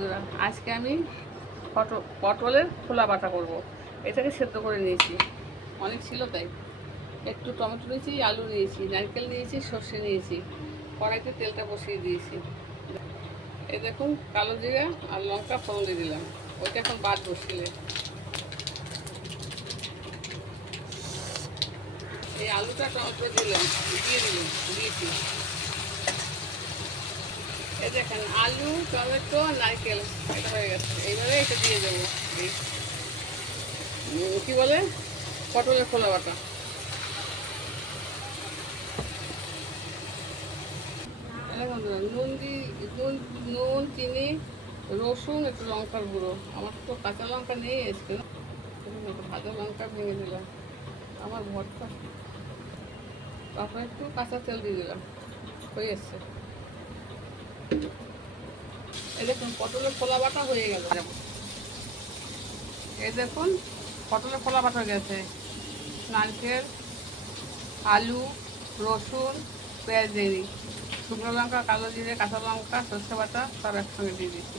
বন্ধুরা, আজকে আমি পটলের খোলা বাটা করব। এটাকে সেদ্ধ করে নিয়েছি, অনেক ছিল তাই। একটু টমেটো নিয়েছি, আলু নিয়েছি, নারকেল নিয়েছি, সর্ষে নিয়েছি। কড়াইতে তেলটা বসিয়ে দিয়েছি। এই দেখুন, কালো জিরা আর লঙ্কা ফোড়ন দিয়ে দিলাম। ওইটা এখন বাদ বসিয়ে এই আলুটা টমেটো দিয়েছি। এই দেখেন, আলু, টমেটো, নারকেল এটা হয়ে গেছে। এইভাবে এটা দিয়ে দেবো এই কি বলে পটলের খোলা বাটা। নুন, চিনি, রসুন, একটু লঙ্কার গুঁড়ো। আমার তো কাঁচা লঙ্কা নেই আজকে, ভাজা লঙ্কা ভেঙে দিলাম আমার ভর্তা। তারপরে একটু কাঁচা তেল দিয়ে দিলাম, হয়ে এসছে। এই দেখুন, পটলের খোলা বাটা হয়ে গেল। এই দেখুন, পটলের খোলা বাটা গেছে। নারকেল, আলু, রসুন, পেঁয়াজ দিয়ে দিই, শুকনো লঙ্কা, কালো জিরে, কাঁচা লঙ্কা, সর্ষে বাটা সব একসঙ্গে দিয়ে দিচ্ছি।